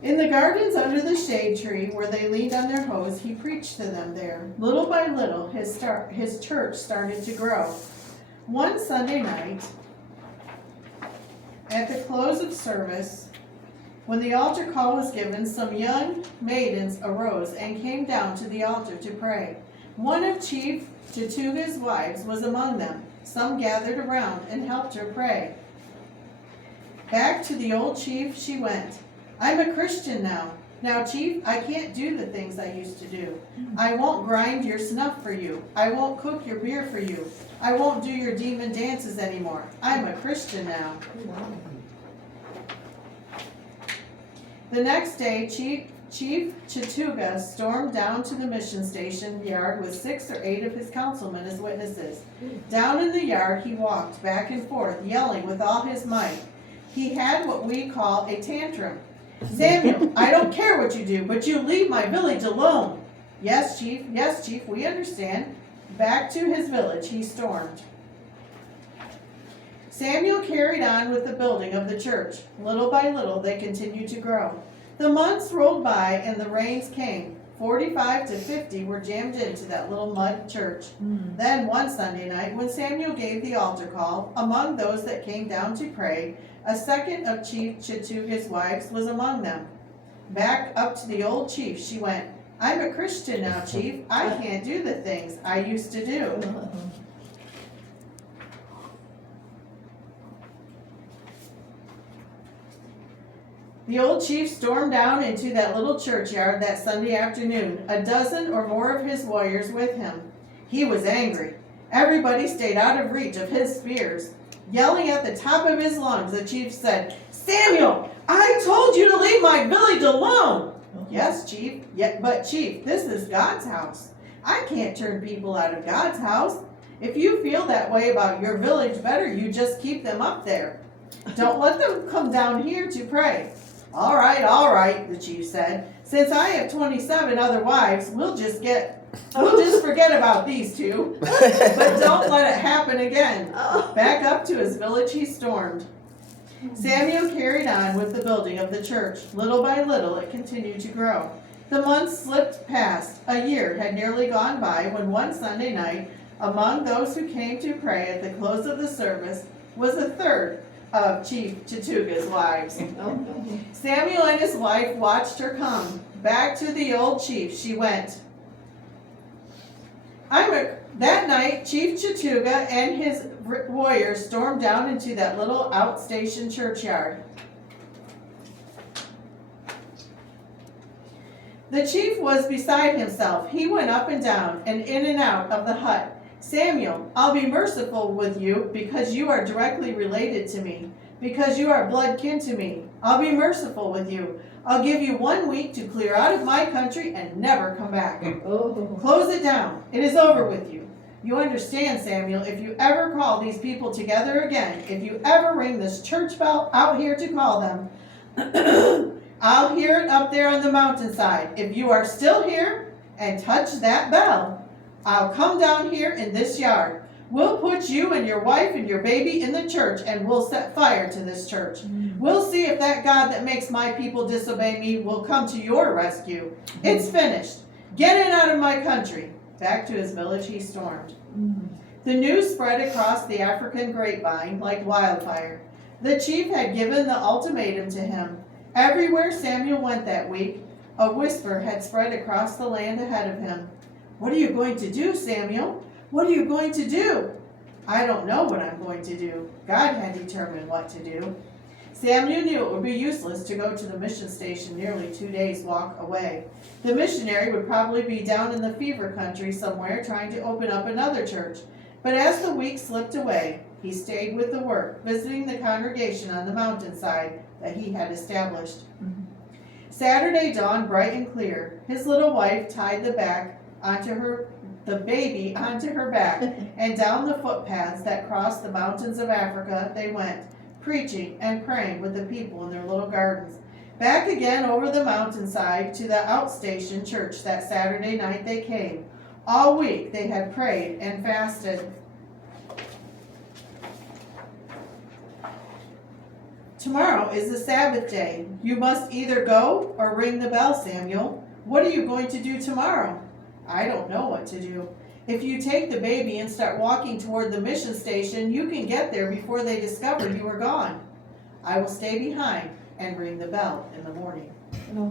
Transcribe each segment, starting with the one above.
In the gardens under the shade tree where they leaned on their hoes, he preached to them there. Little by little, his church started to grow. One Sunday night, at the close of service, when the altar call was given, some young maidens arose and came down to the altar to pray. One of Chief Chattooga's wives was among them. Some gathered around and helped her pray. Back to the old chief she went. I'm a Christian now. Now, Chief, I can't do the things I used to do. I won't grind your snuff for you. I won't cook your beer for you. I won't do your demon dances anymore. I'm a Christian now. The next day, Chief Chattooga stormed down to the mission station yard with 6 or 8 of his councilmen as witnesses. Down in the yard, he walked back and forth, yelling with all his might. He had what we call a tantrum. Samuel, I don't care what you do, but you leave my village alone. Yes, Chief, we understand. Back to his village he stormed. Samuel carried on with the building of the church. Little by little they continued to grow. The months rolled by and the rains came. 45 to 50 were jammed into that little mud church. Then one Sunday night, when Samuel gave the altar call, among those that came down to pray, a second of Chief Chattooga's wives was among them. Back up to the old chief she went. I'm a Christian now, Chief. I can't do the things I used to do. The old chief stormed down into that little churchyard that Sunday afternoon, a dozen or more of his warriors with him. He was angry. Everybody stayed out of reach of his spears. Yelling at the top of his lungs, the chief said, Samuel, I told you to leave my village alone. Yes, Chief. But Chief, this is God's house. I can't turn people out of God's house. If you feel that way about your village, better you just keep them up there. Don't let them come down here to pray. All right, the chief said. Since I have 27 other wives, we'll just forget about these two. But don't let it happen again. Back up to his village he stormed. Samuel carried on with the building of the church. Little by little it continued to grow. The months slipped past. A year had nearly gone by when one Sunday night, among those who came to pray at the close of the service, was a third of Chief Chattooga's wives. Samuel and his wife watched her come. Back to the old chief she went. That night, Chief Chattooga and his warriors stormed down into that little outstation churchyard. The chief was beside himself. He went up and down and in and out of the hut. Samuel, I'll be merciful with you because you are directly related to me, because you are blood kin to me. I'll be merciful with you. I'll give you 1 week to clear out of my country and never come back. Close it down. It is over with you. You understand, Samuel, if you ever call these people together again, if you ever ring this church bell out here to call them, I'll hear it up there on the mountainside. If you are still here and touch that bell, I'll come down here in this yard. We'll put you and your wife and your baby in the church and we'll set fire to this church. We'll see if that God that makes my people disobey me will come to your rescue. It's finished. Get in out of my country. Back to his village he stormed. The news spread across the African grapevine like wildfire. The chief had given the ultimatum to him. Everywhere Samuel went that week, a whisper had spread across the land ahead of him. What are you going to do, Samuel? What are you going to do? I don't know what I'm going to do. God had determined what to do. Samuel knew it would be useless to go to the mission station nearly 2 days' walk away. The missionary would probably be down in the fever country somewhere trying to open up another church. But as the weeks slipped away, he stayed with the work, visiting the congregation on the mountainside that he had established. Saturday dawned bright and clear. His little wife tied the baby onto her back, and down the footpaths that crossed the mountains of Africa they went, preaching and praying with the people in their little gardens. Back again over the mountainside to the outstation church that Saturday night they came. All week they had prayed and fasted. Tomorrow is the Sabbath day. You must either go or ring the bell, Samuel. What are you going to do tomorrow? I don't know what to do. If you take the baby and start walking toward the mission station, you can get there before they discover you are gone. I will stay behind and ring the bell in the morning.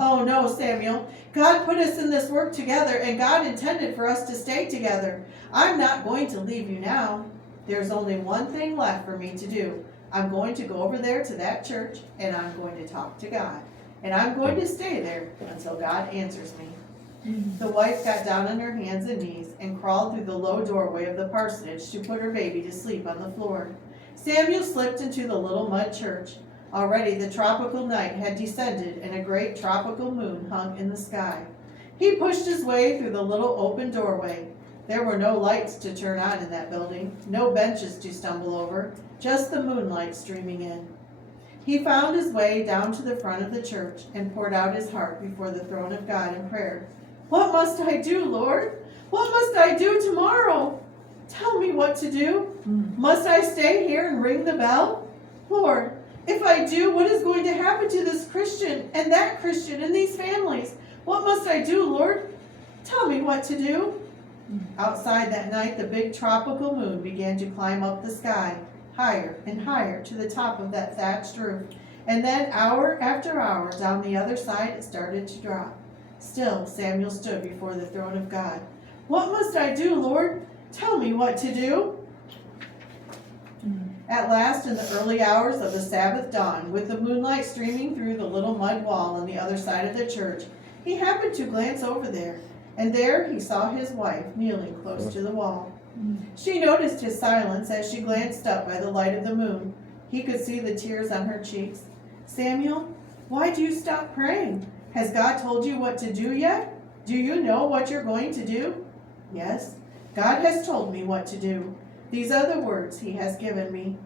Oh no, Samuel. God put us in this work together, and God intended for us to stay together. I'm not going to leave you now. There's only one thing left for me to do. I'm going to go over there to that church, and I'm going to talk to God. And I'm going to stay there until God answers me. The wife got down on her hands and knees and crawled through the low doorway of the parsonage to put her baby to sleep on the floor. Samuel slipped into the little mud church. Already the tropical night had descended and a great tropical moon hung in the sky. He pushed his way through the little open doorway. There were no lights to turn on in that building, no benches to stumble over, just the moonlight streaming in. He found his way down to the front of the church and poured out his heart before the throne of God in prayer. What must I do, Lord? What must I do tomorrow? Tell me what to do. Must I stay here and ring the bell? Lord, if I do, what is going to happen to this Christian and that Christian and these families? What must I do, Lord? Tell me what to do. Outside that night, the big tropical moon began to climb up the sky, higher and higher to the top of that thatched roof. And then, hour after hour, down the other side, it started to drop. Still, Samuel stood before the throne of God. What must I do, Lord? Tell me what to do. At last, in the early hours of the Sabbath dawn, with the moonlight streaming through the little mud wall on the other side of the church, he happened to glance over there, and there he saw his wife kneeling close to the wall. She noticed his silence as she glanced up by the light of the moon. He could see the tears on her cheeks. Samuel, why do you stop praying? Has God told you what to do yet? Do you know what you're going to do? Yes, God has told me what to do. These are the words he has given me.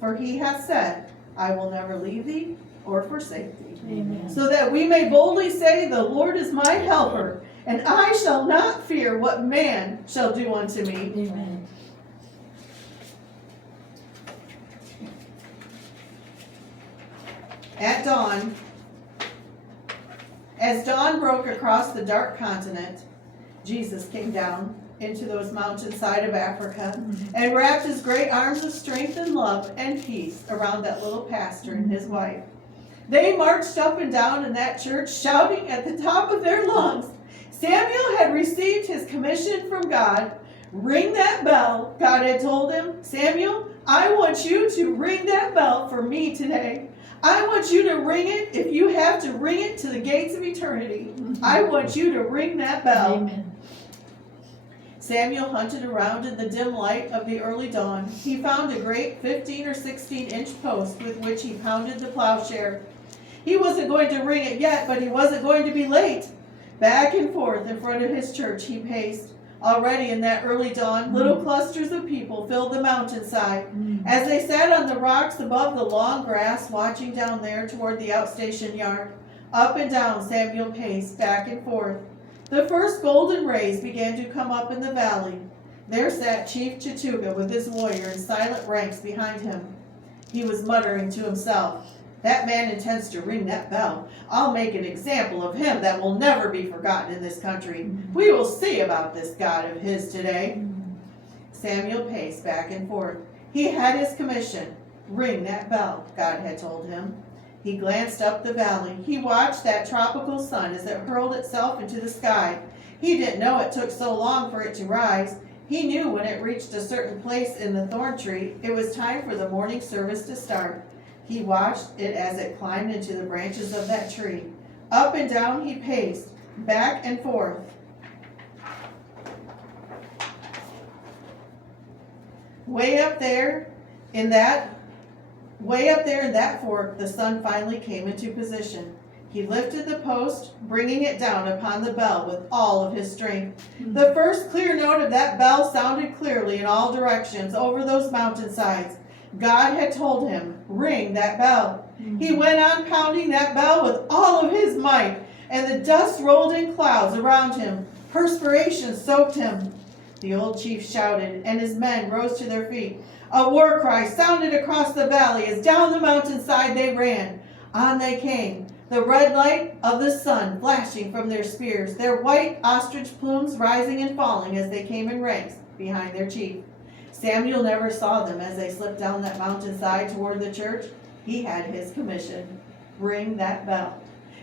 For he hath said, I will never leave thee or forsake thee. Amen. So that we may boldly say, the Lord is my helper, and I shall not fear what man shall do unto me. Amen. At dawn, as dawn broke across the dark continent, Jesus came down into those mountainside of Africa and wrapped his great arms of strength and love and peace around that little pastor and his wife. They marched up and down in that church, shouting at the top of their lungs. Samuel had received his commission from God. Ring that bell, God had told him. Samuel, I want you to ring that bell for me today. I want you to ring it if you have to ring it to the gates of eternity. I want you to ring that bell. Amen. Samuel hunted around in the dim light of the early dawn. He found a great 15 or 16-inch post with which he pounded the plowshare. He wasn't going to ring it yet, but he wasn't going to be late. Back and forth in front of his church he paced. Already in that early dawn, little clusters of people filled the mountainside. As they sat on the rocks above the long grass, watching down there toward the outstation yard, up and down Samuel paced, back and forth. The first golden rays began to come up in the valley. There sat Chief Chattooga with his warrior in silent ranks behind him. He was muttering to himself, that man intends to ring that bell. I'll make an example of him that will never be forgotten in this country. We will see about this God of his today. Samuel paced back and forth. He had his commission. Ring that bell, God had told him. He glanced up the valley. He watched that tropical sun as it hurled itself into the sky. He didn't know it took so long for it to rise. He knew when it reached a certain place in the thorn tree, it was time for the morning service to start. He watched it as it climbed into the branches of that tree. Up and down he paced, back and forth. Way up there in that fork, the sun finally came into position. He lifted the post, bringing it down upon the bell with all of his strength. The first clear note of that bell sounded clearly in all directions over those mountainsides. God had told him, ring that bell. He went on pounding that bell with all of his might, and the dust rolled in clouds around him. Perspiration soaked him. The old chief shouted, and his men rose to their feet. A war cry sounded across the valley as down the mountainside they ran. On they came, the red light of the sun flashing from their spears, their white ostrich plumes rising and falling as they came in ranks behind their chief. Samuel never saw them as they slipped down that mountainside toward the church. He had his commission. Ring that bell.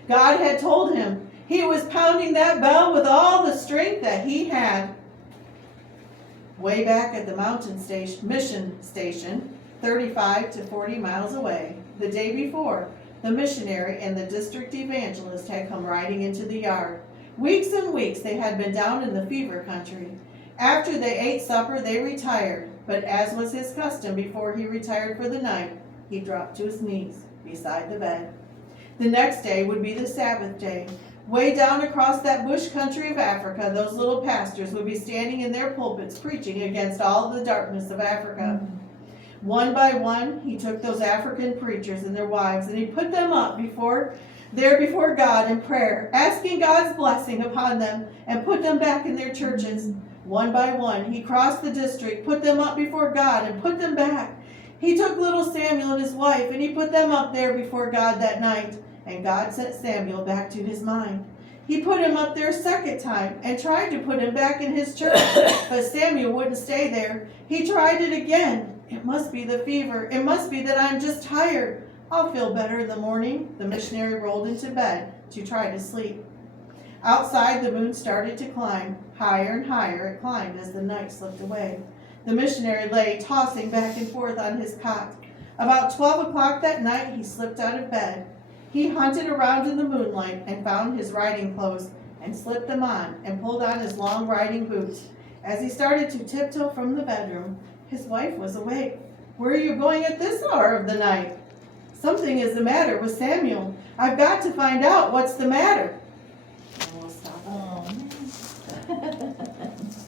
God had told him. He was pounding that bell with all the strength that he had. Way back at the mission station, 35 to 40 miles away, the day before, the missionary and the district evangelist had come riding into the yard. Weeks and weeks they had been down in the fever country. After they ate supper, they retired, but as was his custom before he retired for the night, he dropped to his knees beside the bed. The next day would be the Sabbath day. Way down across that bush country of Africa, those little pastors would be standing in their pulpits preaching against all the darkness of Africa. One by one, he took those African preachers and their wives, and he put them up before God in prayer, asking God's blessing upon them, and put them back in their churches. One by one, he crossed the district, put them up before God, and put them back. He took little Samuel and his wife, and he put them up there before God that night, and God sent Samuel back to his mind. He put him up there a second time and tried to put him back in his church, but Samuel wouldn't stay there. He tried it again. It must be the fever. It must be that I'm just tired. I'll feel better in the morning. The missionary rolled into bed to try to sleep. Outside, the moon started to climb. Higher and higher it climbed as the night slipped away. The missionary lay tossing back and forth on his cot. About 12 o'clock that night, he slipped out of bed. He hunted around in the moonlight and found his riding clothes and slipped them on and pulled on his long riding boots. As he started to tiptoe from the bedroom, his wife was awake. "Where are you going at this hour of the night?" "Something is the matter with Samuel. I've got to find out what's the matter." And we'll stop